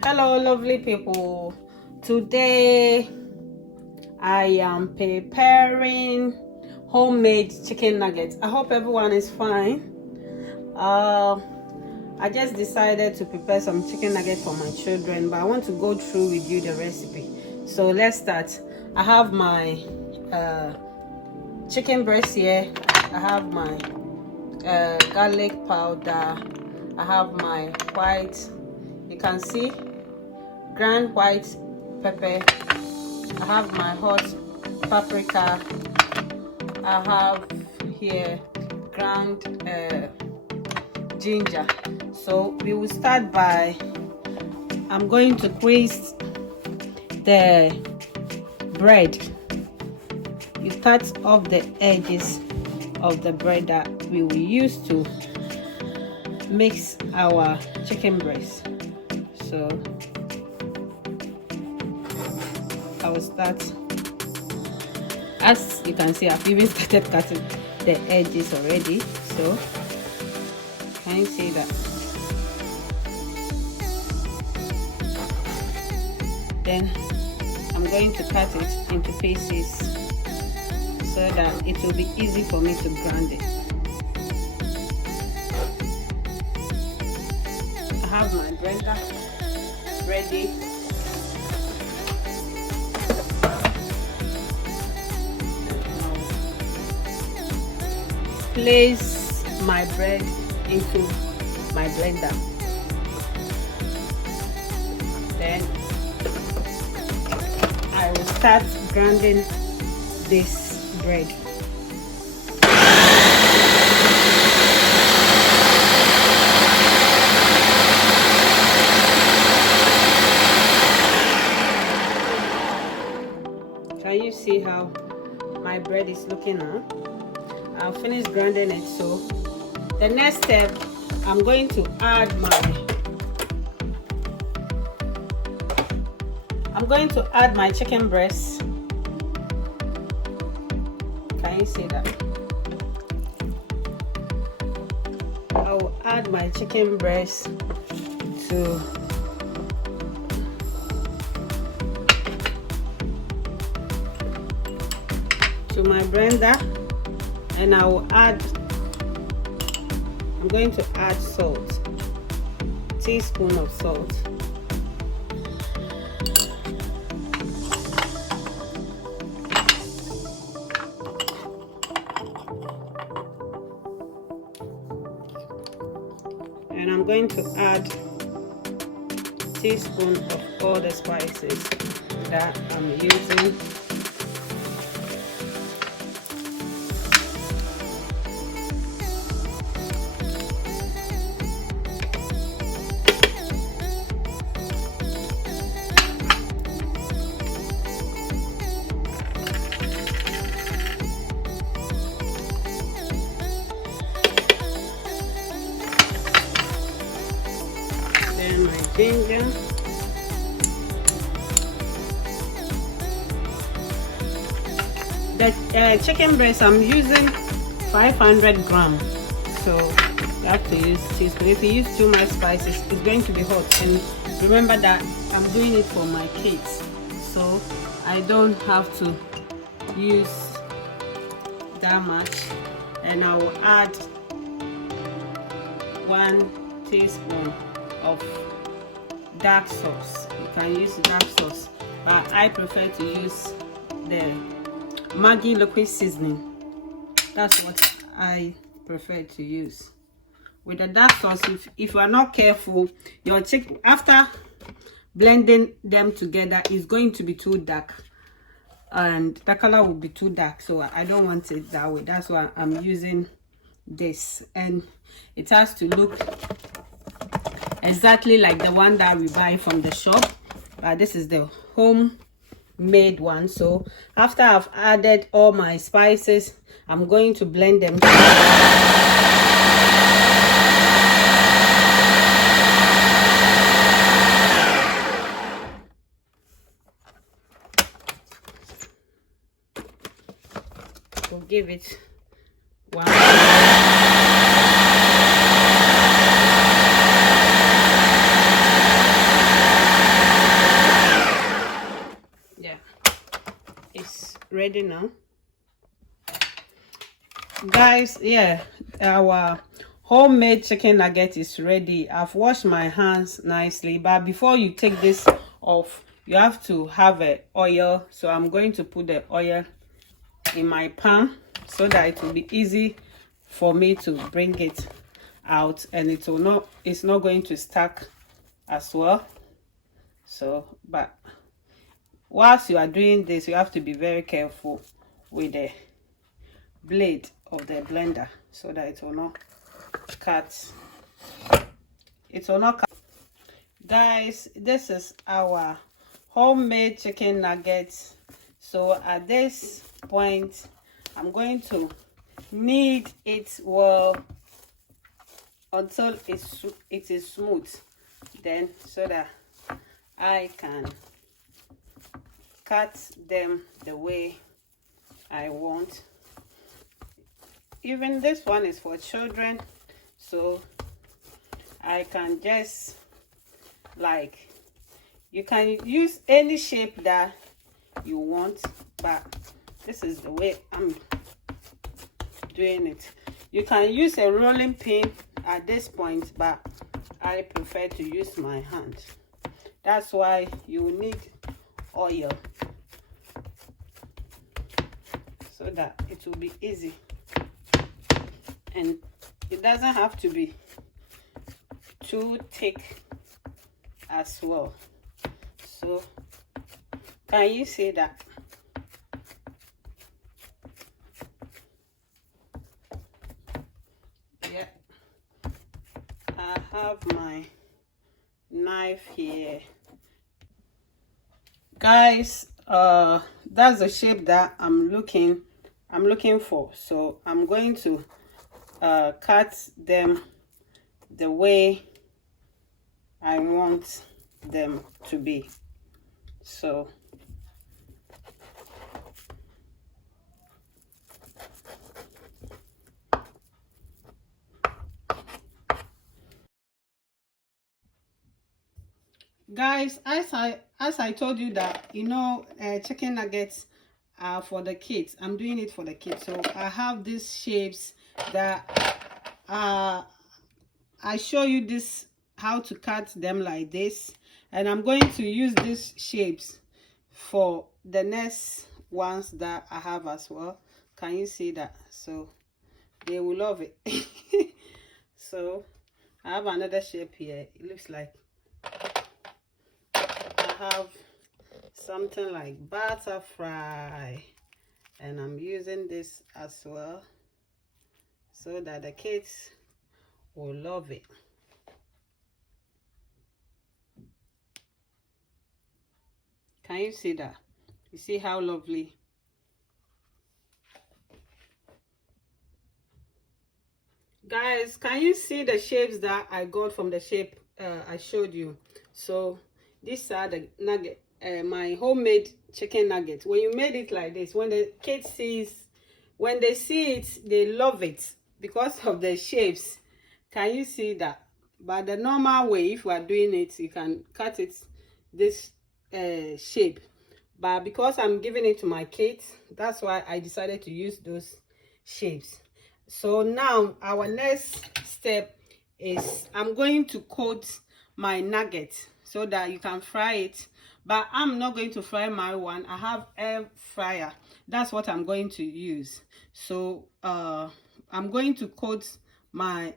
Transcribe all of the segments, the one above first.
Hello lovely people. Today I am preparing homemade chicken nuggets. I hope everyone is fine. I just decided to prepare some chicken nuggets for my children, but I want to go through with you the recipe. So let's start. I have my chicken breast here. I have my garlic powder. I have my white, you can see, ground white pepper. I have my hot paprika. I have here ground ginger. So we will start by, I'm going to grease the bread. You cut off the edges of the bread that we will use to mix our chicken breast. So I will start. As you can see, I've even started cutting the edges already. So can you see that? Then I'm going to cut it into pieces so that it will be easy for me to grind it. I have my blender ready. Place my bread into my blender. Then I will start grinding this bread. Can you see how my bread is looking now? I'll finish grinding it. So the next step, I'm going to add my chicken breast. Can you see that? I will add my chicken breast to my blender, and I will add, I'm going to add salt, teaspoon of salt. And I'm going to add teaspoon of all the spices that I'm using. Then my ginger. The chicken breast, I'm using 500 grams. So you have to use teaspoon. If you use too much spices, it's going to be hot. And remember that I'm doing it for my kids, so I don't have to use that much. And I will add 1 teaspoon of dark sauce. You can use dark sauce, but I prefer to use the Maggi liquid seasoning. That's what I prefer to use. With the dark sauce, if you are not careful, your chicken, after blending them together, is going to be too dark, and the color will be too dark. So I don't want it that way. That's why I'm using this, and it has to look exactly like the one that we buy from the shop, but this is the homemade one. So after I've added all my spices, I'm going to blend them we'll give it one. ready now. Guys, yeah, our homemade chicken nugget is ready. I've washed my hands nicely, but before you take this off, you have to have a oil. So I'm going to put the oil in my pan so that it will be easy for me to bring it out, and it's not going to stuck as well. So, but whilst you are doing this, you have to be very careful with the blade of the blender so that it will not cut. Guys, this is our homemade chicken nuggets. So at this point, I'm going to knead it well until it is smooth, then so that I can cut them the way I want. Even this one is for children, so I can just, like, you can use any shape that you want, but this is the way I'm doing it. You can use a rolling pin at this point, but I prefer to use my hand. That's why you need oil, so that it will be easy, and it doesn't have to be too thick as well. So can you see that? Yeah, I have my knife here. Guys, that's the shape that I'm looking for. So I'm going to cut them the way I want them to be. So guys, as I told you that, you know, chicken nuggets are for the kids. I'm doing it for the kids. So I have these shapes that I show you this, how to cut them like this, and I'm going to use these shapes for the next ones that I have as well. Can you see that? So they will love it. So I have another shape here. It looks like I have something like butterfly, and I'm using this as well so that the kids will love it. Can you see that? You see how lovely? Guys, can you see the shapes that I got from the shape I showed you? So these are the nugget, my homemade chicken nuggets. When you made it like this, when the kids when they see it, they love it because of the shapes. Can you see that? But the normal way, if you are doing it, you can cut it this shape. But because I'm giving it to my kids, that's why I decided to use those shapes. So now our next step is I'm going to coat my nugget so that you can fry it. But I'm not going to fry my one. I have air fryer. That's what I'm going to use. So I'm going to coat my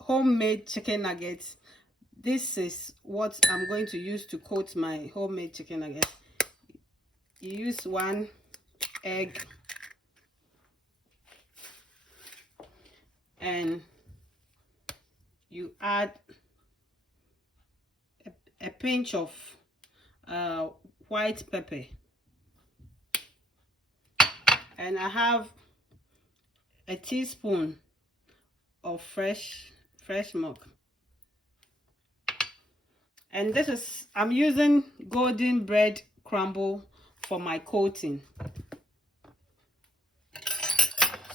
homemade chicken nuggets. This is what I'm going to use to coat my homemade chicken nuggets. You use 1 egg and you add a pinch of white pepper, and I have a teaspoon of fresh milk, and this is, I'm using golden bread crumble for my coating.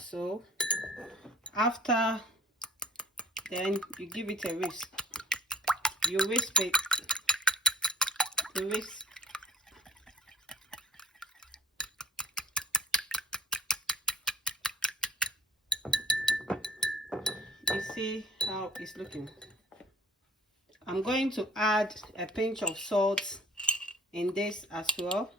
So after, then you give it a whisk. You whisk it. You whisk. see how it's looking. I'm going to add a pinch of salt in this as well.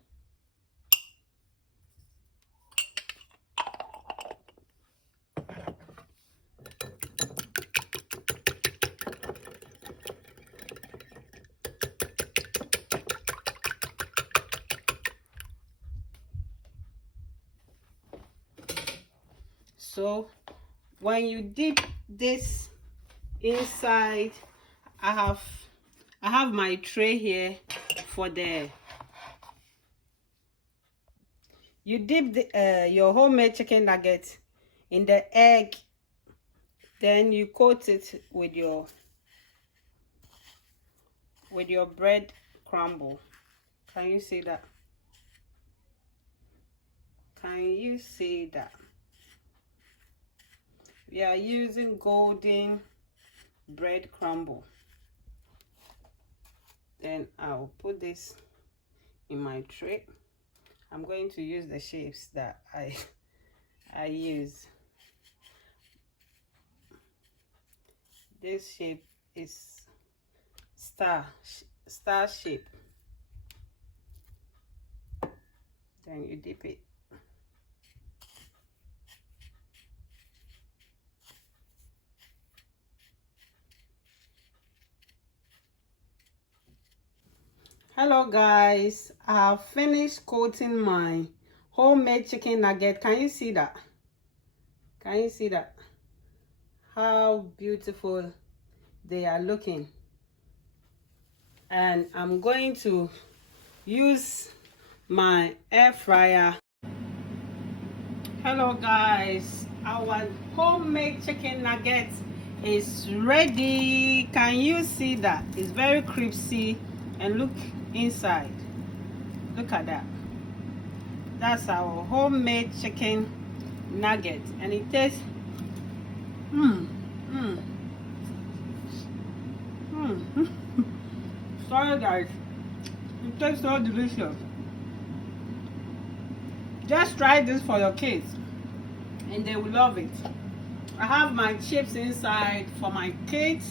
So when you dip this inside, I have my tray here for the, you dip the, your homemade chicken nugget in the egg, then you coat it with your bread crumble. Can you see that? Can you see that? We are using golden bread crumble. Then I'll put this in my tray. I'm going to use the shapes that I use. This shape is star shape. Then you dip it. Hello guys, I have finished coating my homemade chicken nugget. Can you see that? Can you see that? How beautiful they are looking. And I'm going to use my air fryer. Hello guys, our homemade chicken nugget is ready. Can you see that? It's very crispy. And look inside, look at that. That's our homemade chicken nugget, and it tastes sorry guys, it tastes so delicious. Just try this for your kids and they will love it. I have my chips inside for my kids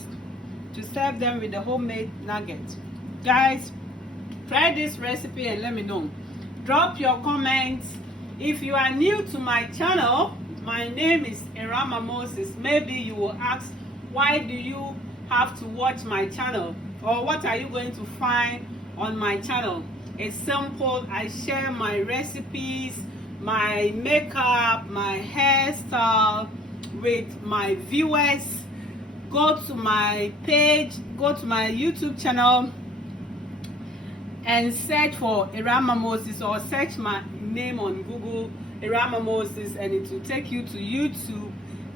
to serve them with the homemade nuggets. Guys, try this recipe and let me know. Drop your comments. If you are new to my channel, my name is Ewurama Moses. Maybe you will ask, why do you have to watch my channel? Or what are you going to find on my channel? It's simple. I share my recipes, my makeup, my hairstyle with my viewers. Go to my page, go to my YouTube channel and search for Ewurama Moses, or search my name on Google, Ewurama Moses, and it will take you to YouTube.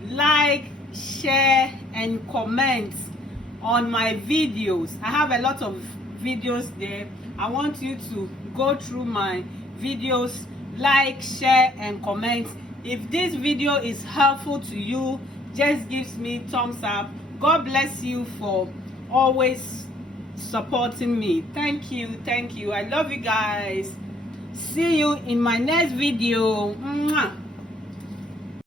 Like, share and comment on my videos. I have a lot of videos there. I want you to go through my videos, like, share and comment. If this video is helpful to you, just gives me thumbs up. God bless you for always supporting me. Thank you. I love you guys. See you in my next video. Mwah.